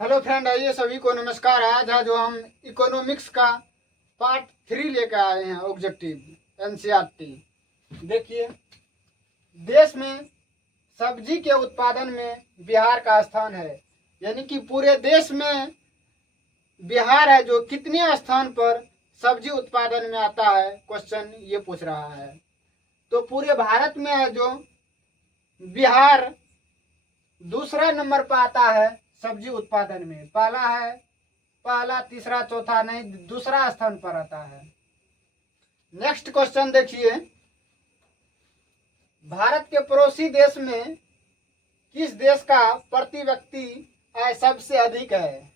Hello friend, आइए सभी को नमस्कार। आज जो हम इकोनॉमिक्स का पार्ट 3 लेकर आए हैं, ऑब्जेक्टिव एनसीईआरटी। देखिए, देश में सब्जी के उत्पादन में बिहार का स्थान है, यानी कि पूरे देश में बिहार है जो कितने स्थान पर सब्जी उत्पादन में आता है, क्वेश्चन ये पूछ रहा है। तो पूरे भारत में है जो बिहार दूसरा नंबर पर आता है सब्जी उत्पादन में। पहला तीसरा चौथा नहीं, दूसरा स्थान पर आता है। नेक्स्ट क्वेश्चन देखिए, भारत के पड़ोसी देश में किस देश का प्रति व्यक्ति आय सबसे अधिक है?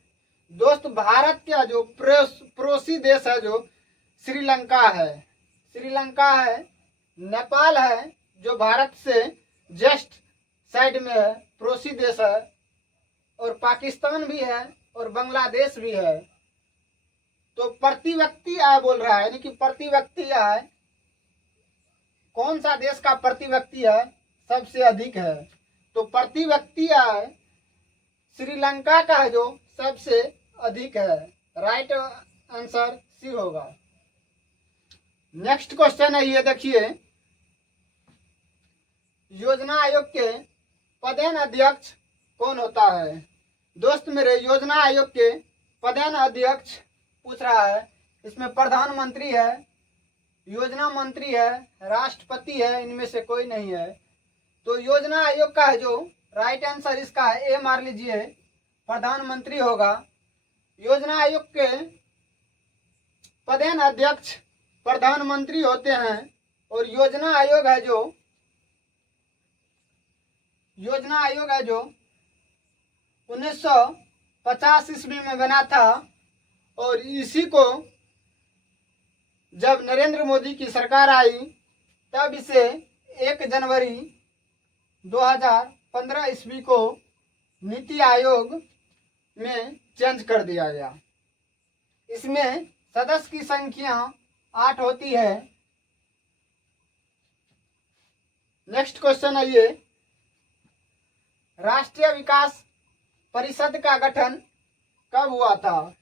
दोस्त, भारत का जो पड़ोसी देश है जो श्रीलंका है, नेपाल है जो भारत से जस्ट साइड में है, पड़ोसी देश है, और पाकिस्तान भी है और बांग्लादेश भी है। तो प्रति व्यक्ति आय बोल रहा है, यानी कि प्रति व्यक्ति आय कौन सा देश का प्रति व्यक्ति आय सबसे अधिक है? तो प्रति व्यक्ति आय श्रीलंका का है जो सबसे अधिक है। राइट आंसर सी होगा। नेक्स्ट क्वेश्चन है, ये देखिए, योजना आयोग के पदेन अध्यक्ष कौन होता है? दोस्त मेरे, योजना आयोग के पदेन अध्यक्ष पूछ रहा है। इसमें प्रधानमंत्री है, योजना मंत्री है, राष्ट्रपति है, इनमें से कोई नहीं है। तो योजना आयोग का है जो राइट आंसर इसका है, ए मार लीजिए, प्रधानमंत्री होगा। योजना आयोग के पदेन अध्यक्ष प्रधानमंत्री होते हैं। और योजना आयोग है जो 1950 ईस्वी में बना था, और इसी को जब नरेंद्र मोदी की सरकार आई तब इसे 1 जनवरी 2015 ईस्वी को नीति आयोग में चेंज कर दिया गया। इसमें सदस्य की संख्या 8 होती है। नेक्स्ट क्वेश्चन है ये, राष्ट्रीय विकास परिषद का गठन कब हुआ था?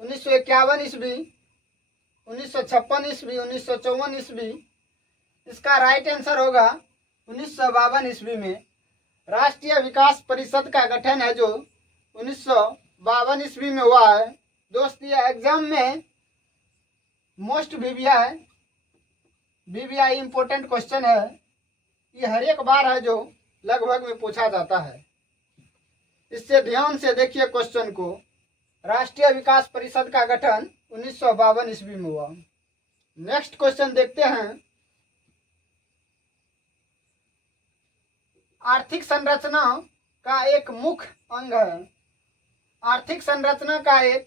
1951 ईस्वी, 1956 ईस्वी, 1954 ईस्वी। इसका राइट आंसर होगा 1952 ईस्वी में। राष्ट्रीय विकास परिषद का गठन है जो 1952 ईस्वी में हुआ है। दोस्त, ये एग्जाम में मोस्ट वीवीआई इंपॉर्टेंट क्वेश्चन है। ये हर एक बार है जो लगभग में पूछा जाता है। इससे ध्यान से देखिए क्वेश्चन को। राष्ट्रीय विकास परिषद का गठन 1952 ईस्वी में हुआ। नेक्स्ट क्वेश्चन देखते हैं, आर्थिक संरचना का एक मुख्य अंग है। आर्थिक संरचना का एक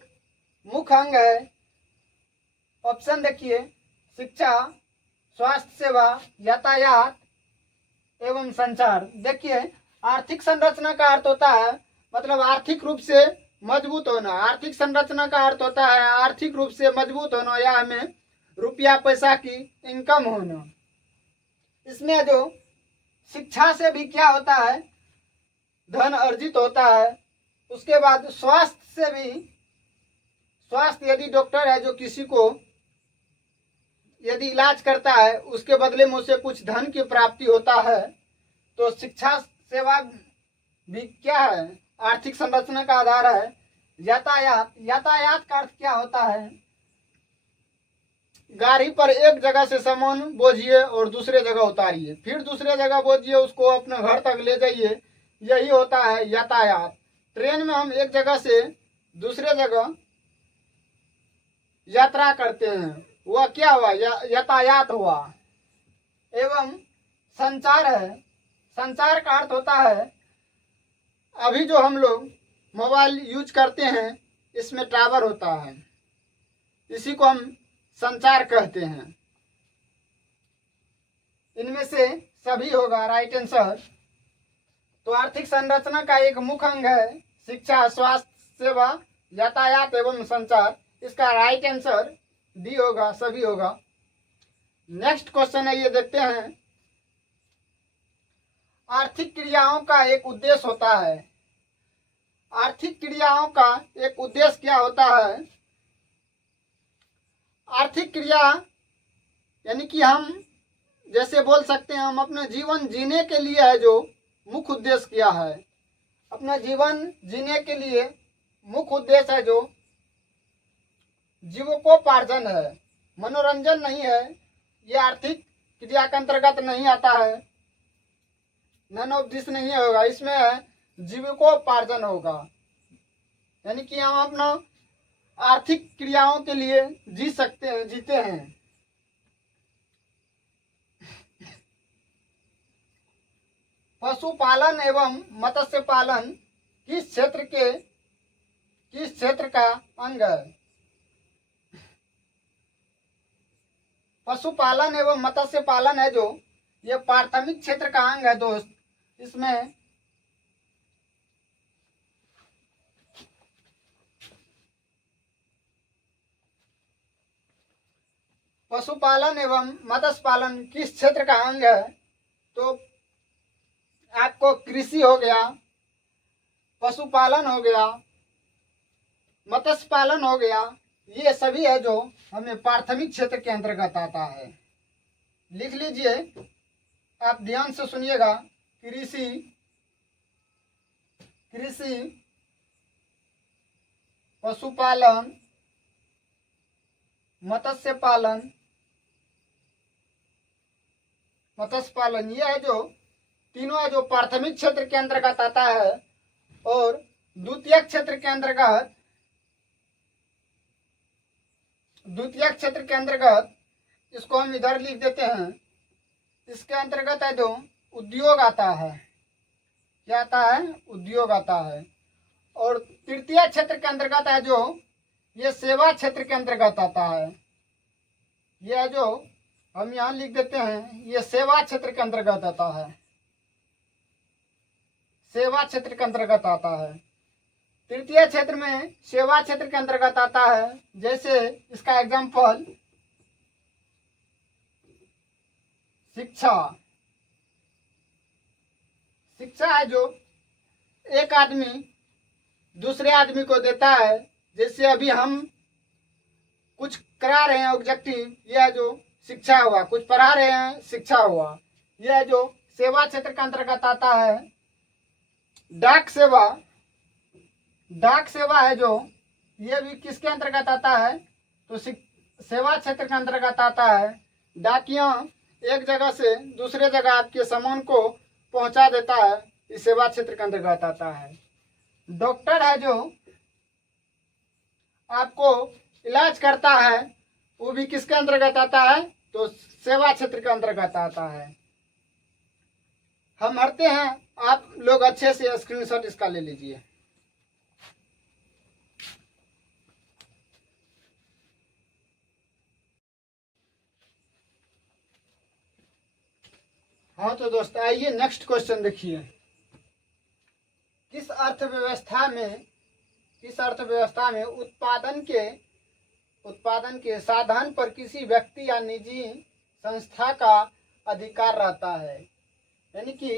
मुख्य अंग है। ऑप्शन देखिए, शिक्षा, स्वास्थ्य सेवा, यातायात एवं संचार। देखिए, आर्थिक संरचना का अर्थ होता है मतलब आर्थिक रूप से मजबूत होना। आर्थिक संरचना का अर्थ होता है आर्थिक रूप से मजबूत होना या हमें रुपया पैसा की इनकम होना। इसमें जो शिक्षा से भी क्या होता है, धन अर्जित होता है। उसके बाद स्वास्थ्य से भी, स्वास्थ्य यदि डॉक्टर है जो किसी को यदि इलाज करता है उसके बदले में उसे कुछ धन की प्राप्ति होता है। तो शिक्षा सेवा भी क्या है, आर्थिक संरचना का आधार है। यातायात का अर्थ क्या होता है, गाड़ी पर एक जगह से सामान बोझिए और दूसरे जगह उतारिए, फिर दूसरे जगह बोझिए, उसको अपने घर तक ले जाइए, यही होता है यातायात। ट्रेन में हम एक जगह से दूसरे जगह यात्रा करते हैं, वह क्या हुआ, यातायात हुआ। एवं संचार है, संचार का अर्थ होता है अभी जो हम लोग मोबाइल यूज करते हैं इसमें टावर होता है, इसी को हम संचार कहते हैं। इनमें से सभी होगा राइट आंसर। तो आर्थिक संरचना का एक मुख्य अंग है शिक्षा, स्वास्थ्य सेवा, यातायात एवं संचार। इसका राइट आंसर डी होगा, सभी होगा। नेक्स्ट क्वेश्चन है, ये देखते हैं, आर्थिक क्रियाओं का एक उद्देश्य होता है। आर्थिक क्रियाओं का एक उद्देश्य क्या होता है? आर्थिक क्रिया यानी कि हम जैसे बोल सकते हैं, हम अपने जीवन जीने के लिए है जो मुख्य उद्देश्य क्या है? अपना जीवन जीने के लिए मुख्य उद्देश्य है जो जीविकोपार्जन है, मनोरंजन नहीं है। ये आर्थिक क्रिया के अंतर्गत नहीं आता है, नन ऑफ दिस नहीं होगा। इसमें है जीविकोपार्जन होगा, यानी कि हम अपना आर्थिक क्रियाओं के लिए जी सकते हैं, जीते हैं। पशुपालन एवं मत्स्य पालन किस क्षेत्र का अंग है? पशुपालन एवं मत्स्य पालन है जो, ये प्राथमिक क्षेत्र का अंग है दोस्त। इसमें पशुपालन एवं मत्स्य पालन किस क्षेत्र का अंग है? तो आपको कृषि हो गया, पशुपालन हो गया, मत्स्य पालन हो गया, ये सभी है जो हमें प्राथमिक क्षेत्र के अंतर्गत आता है। लिख लीजिए, आप ध्यान से सुनिएगा। कृषि, पशुपालन, मत्स्य पालन, ये है जो तीनों है जो प्राथमिक क्षेत्र के अंतर्गत आता है। और द्वितीयक क्षेत्र के अंतर्गत इसको हम इधर लिख देते हैं। इसके अंतर्गत है जो उद्योग आता है। क्या आता है? उद्योग आता है। और तृतीय क्षेत्र के अंतर्गत है जो, ये सेवा क्षेत्र के अंतर्गत आता है। यह जो हम यहाँ लिख देते हैं, ये सेवा क्षेत्र के अंतर्गत आता है, सेवा क्षेत्र के अंतर्गत आता है। तृतीय क्षेत्र में सेवा क्षेत्र के अंतर्गत आता है। जैसे इसका एग्जाम्पल शिक्षा है जो एक आदमी दूसरे आदमी को देता है। जैसे अभी हम कुछ करा रहे हैं ऑब्जेक्टिव, यह जो शिक्षा हुआ, कुछ पढ़ा रहे हैं, शिक्षा हुआ। यह जो सेवा क्षेत्र के अंतर्गत आता है। डाक सेवा है जो, यह भी किसके अंतर्गत आता है? तो सेवा क्षेत्र के अंतर्गत आता है। डाकिया एक जगह से दूसरे जगह आपके सामान को पहुंचा देता है, इस सेवा क्षेत्र के अंतर्गत आता है। डॉक्टर है जो आपको इलाज करता है, वो भी किसके अंतर्गत आता है? तो सेवा क्षेत्र के अंतर्गत आता है। हम हटते हैं, आप लोग अच्छे से स्क्रीनशॉट इसका ले लीजिए। हाँ तो दोस्त आइए नेक्स्ट क्वेश्चन देखिए। किस अर्थव्यवस्था में उत्पादन के साधन पर किसी व्यक्ति या निजी संस्था का अधिकार रहता है? यानी कि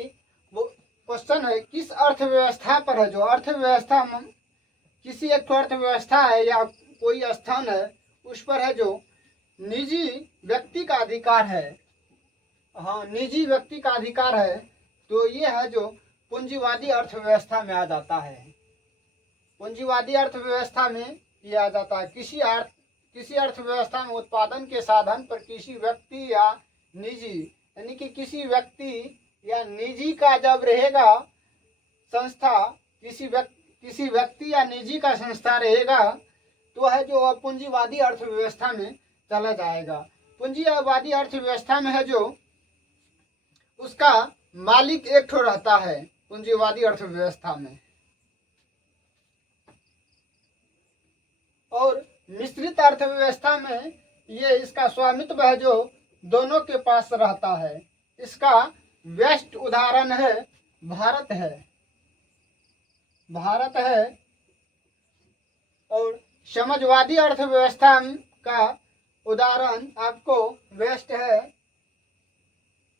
वो क्वेश्चन है, किस अर्थव्यवस्था पर है जो, अर्थव्यवस्था में किसी एक अर्थव्यवस्था है या कोई स्थान है, उस पर है जो निजी व्यक्ति का अधिकार है। हाँ, निजी व्यक्ति का अधिकार है। तो ये है जो पूंजीवादी अर्थव्यवस्था में आ जाता है। पूंजीवादी अर्थव्यवस्था में ये आ जाता है। किसी अर्थव्यवस्था में उत्पादन के साधन पर किसी व्यक्ति या निजी, यानी कि किसी व्यक्ति या निजी का जब रहेगा संस्था, किसी व्यक्ति या निजी का संस्था रहेगा, तो है जो पूंजीवादी अर्थव्यवस्था में चला जाएगा। पूंजीवादी अर्थव्यवस्था में है जो उसका मालिक एक ठो रहता है पूंजीवादी अर्थव्यवस्था में। और मिश्रित अर्थव्यवस्था में ये इसका स्वामित्व है जो दोनों के पास रहता है। इसका बेस्ट उदाहरण है भारत है। और समाजवादी अर्थव्यवस्था का उदाहरण आपको बेस्ट है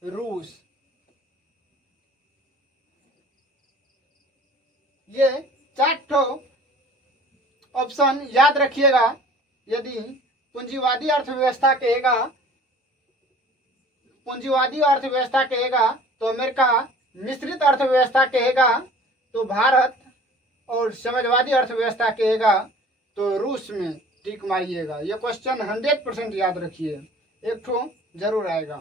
रूस। ये 4 ठो ऑप्शन याद रखिएगा। यदि पूंजीवादी अर्थव्यवस्था कहेगा, पूंजीवादी अर्थव्यवस्था कहेगा तो अमेरिका, मिश्रित अर्थव्यवस्था कहेगा तो भारत, और समाजवादी अर्थव्यवस्था कहेगा तो रूस में टिक मारिएगा। ये क्वेश्चन 100% याद रखिए, एक ठो जरूर आएगा।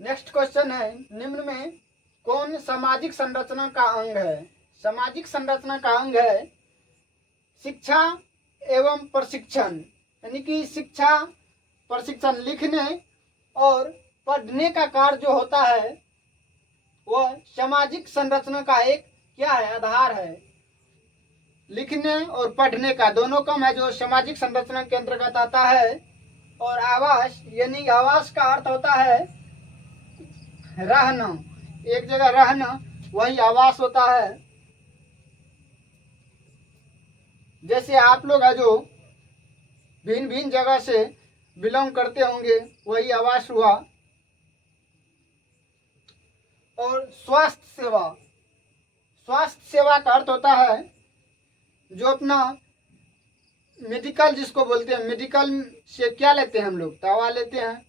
नेक्स्ट क्वेश्चन है, निम्न में कौन सामाजिक संरचना का अंग है? सामाजिक संरचना का अंग है शिक्षा एवं प्रशिक्षण, यानी कि शिक्षा प्रशिक्षण, लिखने और पढ़ने का कार्य जो होता है वह सामाजिक संरचना का एक क्या है? आधार है। लिखने और पढ़ने का दोनों कम है जो सामाजिक संरचना के अंतर्गत आता है। और आवास, यानी आवास का अर्थ होता है रहना, एक जगह रहना, वही आवास होता है। जैसे आप लोग है जो भिन्न भिन्न जगह से बिलोंग करते होंगे, वही आवास हुआ। और स्वास्थ्य सेवा, स्वास्थ्य सेवा का अर्थ होता है जो अपना मेडिकल, जिसको बोलते हैं, मेडिकल से क्या लेते हैं हम लोग? दवा लेते हैं,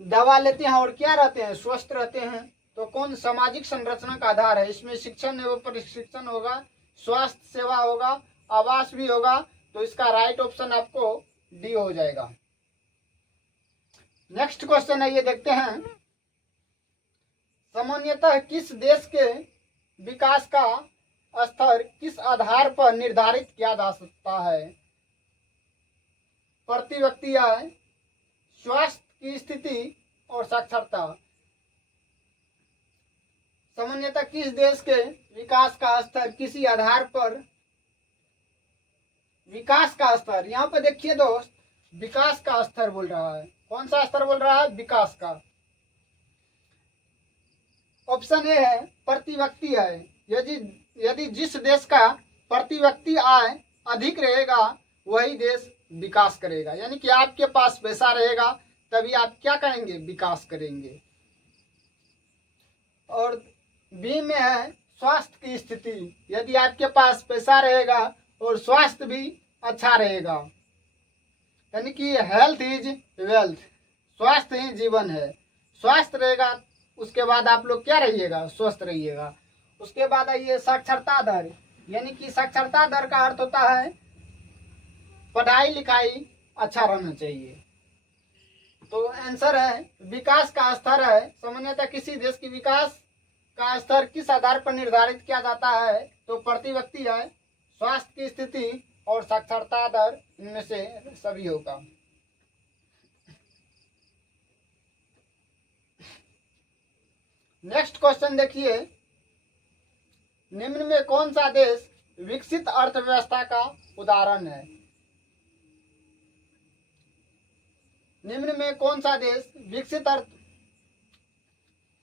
दवा लेते हैं और क्या रहते हैं? स्वस्थ रहते हैं। तो कौन सामाजिक संरचना का आधार है? इसमें शिक्षण एवं प्रशिक्षण होगा, स्वास्थ्य सेवा होगा, आवास भी होगा। तो इसका राइट ऑप्शन आपको डी हो जाएगा। नेक्स्ट क्वेश्चन है, ये देखते हैं, सामान्यतः किस देश के विकास का स्तर किस आधार पर निर्धारित किया जा सकता है? प्रति व्यक्ति आय, स्वास्थ्य की स्थिति और साक्षरता। सामान्यतः किस देश के विकास का स्तर किसी आधार पर, विकास का स्तर, यहाँ पे देखिए दोस्त, विकास का स्तर बोल रहा है। कौन सा स्तर बोल रहा है? विकास का। ऑप्शन ए है प्रति व्यक्ति आय। यदि जिस देश का प्रति व्यक्ति आय अधिक रहेगा वही देश विकास करेगा, यानी कि आपके पास पैसा रहेगा तभी आप क्या करेंगे? विकास करेंगे। और बी में है स्वास्थ्य की स्थिति, यदि आपके पास पैसा रहेगा और स्वास्थ्य भी अच्छा रहेगा, यानी कि हेल्थ इज वेल्थ, स्वास्थ्य ही जीवन है। स्वास्थ्य रहेगा उसके बाद आप लोग क्या रहिएगा? स्वस्थ रहिएगा। उसके बाद आइए साक्षरता दर, यानी कि साक्षरता दर का अर्थ होता है पढ़ाई लिखाई अच्छा रहना चाहिए। तो आंसर है विकास का स्तर है। सामान्यतः किसी देश की विकास का स्तर किस आधार पर निर्धारित किया जाता है? तो प्रति व्यक्ति आय, स्वास्थ्य की स्थिति और साक्षरता दर, इनमें से सभी होगा। नेक्स्ट क्वेश्चन देखिए, निम्न में कौन सा देश विकसित अर्थव्यवस्था का उदाहरण है? निम्न में कौन सा देश विकसित अर्थ,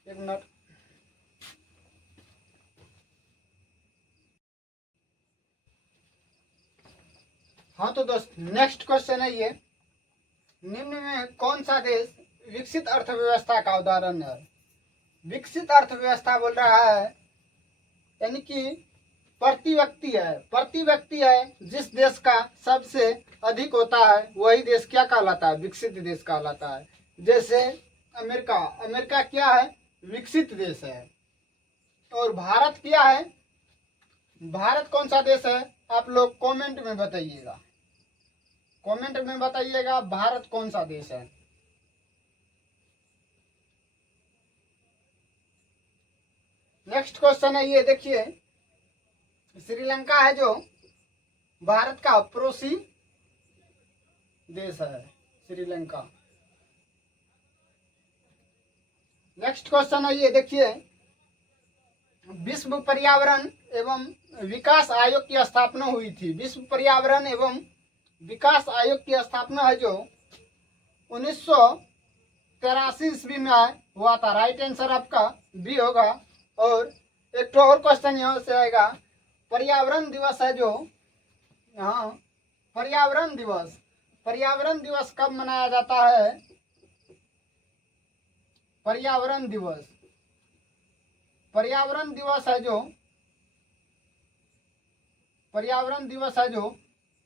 एक मिनट, हाँ तो दोस्त नेक्स्ट क्वेश्चन है ये, निम्न में कौन सा देश विकसित अर्थव्यवस्था का उदाहरण है? विकसित अर्थव्यवस्था बोल रहा है यानी कि प्रति व्यक्ति है, प्रति व्यक्ति है जिस देश का सबसे अधिक होता है वही देश क्या कहलाता है? विकसित देश कहलाता है। जैसे अमेरिका, अमेरिका क्या है? विकसित देश है। और भारत क्या है? भारत कौन सा देश है? आप लोग कमेंट में बताइएगा, कमेंट में बताइएगा भारत कौन सा देश है। नेक्स्ट क्वेश्चन है ये देखिए, श्रीलंका है जो भारत का पड़ोसी देश है, श्रीलंका। नेक्स्ट क्वेश्चन है ये देखिए, विश्व पर्यावरण एवं विकास आयोग की स्थापना हुई थी। विश्व पर्यावरण एवं विकास आयोग की स्थापना है जो 1983 ईस्वी में हुआ था। राइट आंसर आपका बी होगा। और एक तो और क्वेश्चन यहाँ से आएगा, पर्यावरण दिवस है जो, हाँ पर्यावरण दिवस, पर्यावरण दिवस कब मनाया जाता है? पर्यावरण दिवस, पर्यावरण दिवस है जो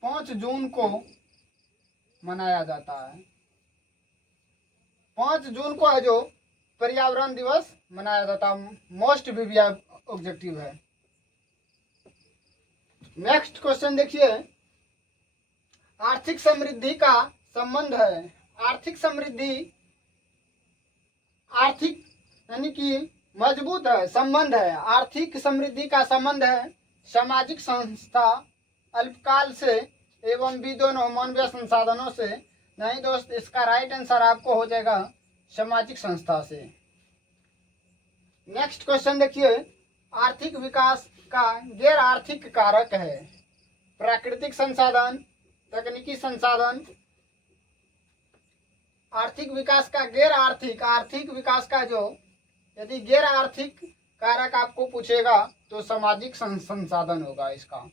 5 जून को मनाया जाता है। 5 जून को है जो पर्यावरण दिवस मनाया जाता है। मोस्ट वीवी ऑब्जेक्टिव है। नेक्स्ट क्वेश्चन देखिए, आर्थिक समृद्धि का संबंध है। आर्थिक समृद्धि, आर्थिक यानी कि मजबूत है, संबंध है। आर्थिक समृद्धि का संबंध है सामाजिक संस्था अल्पकाल से एवं भी दोनों मानवीय संसाधनों से। नहीं दोस्त, इसका राइट आंसर आपको हो जाएगा सामाजिक संस्था से। नेक्स्ट क्वेश्चन देखिए, आर्थिक विकास का गैर आर्थिक कारक है। प्राकृतिक संसाधन, तकनीकी संसाधन। आर्थिक विकास का गैर आर्थिक, आर्थिक विकास का जो यदि गैर आर्थिक कारक आपको पूछेगा तो सामाजिक संसाधन होगा इसका।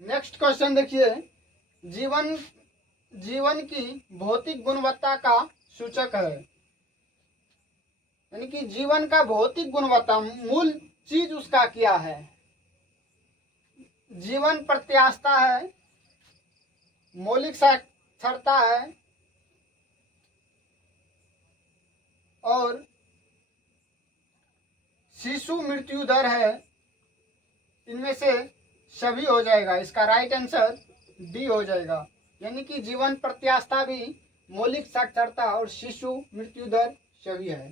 नेक्स्ट क्वेश्चन देखिए, जीवन की भौतिक गुणवत्ता का सूचक है। यानी कि जीवन का भौतिक गुणवत्ता, मूल चीज उसका क्या है? जीवन प्रत्याशा है, मौलिक साक्षरता है और शिशु मृत्यु दर है। इनमें से सभी हो जाएगा। इसका राइट आंसर डी हो जाएगा। यानी कि जीवन प्रत्याशा भी, मौलिक साक्षरता और शिशु मृत्यु दर सभी है।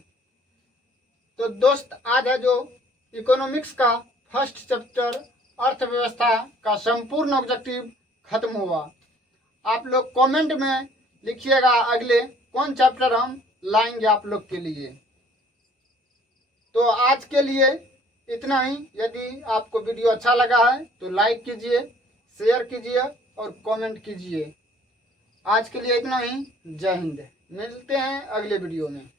तो दोस्त, आज है जो इकोनॉमिक्स का फर्स्ट चैप्टर अर्थव्यवस्था का संपूर्ण ऑब्जेक्टिव खत्म हुआ। आप लोग कमेंट में लिखिएगा अगले कौन चैप्टर हम लाएंगे आप लोग के लिए। तो आज के लिए इतना ही। यदि आपको वीडियो अच्छा लगा है तो लाइक कीजिए, शेयर कीजिए और कमेंट कीजिए। आज के लिए इतना ही। जय हिंद। मिलते हैं अगले वीडियो में।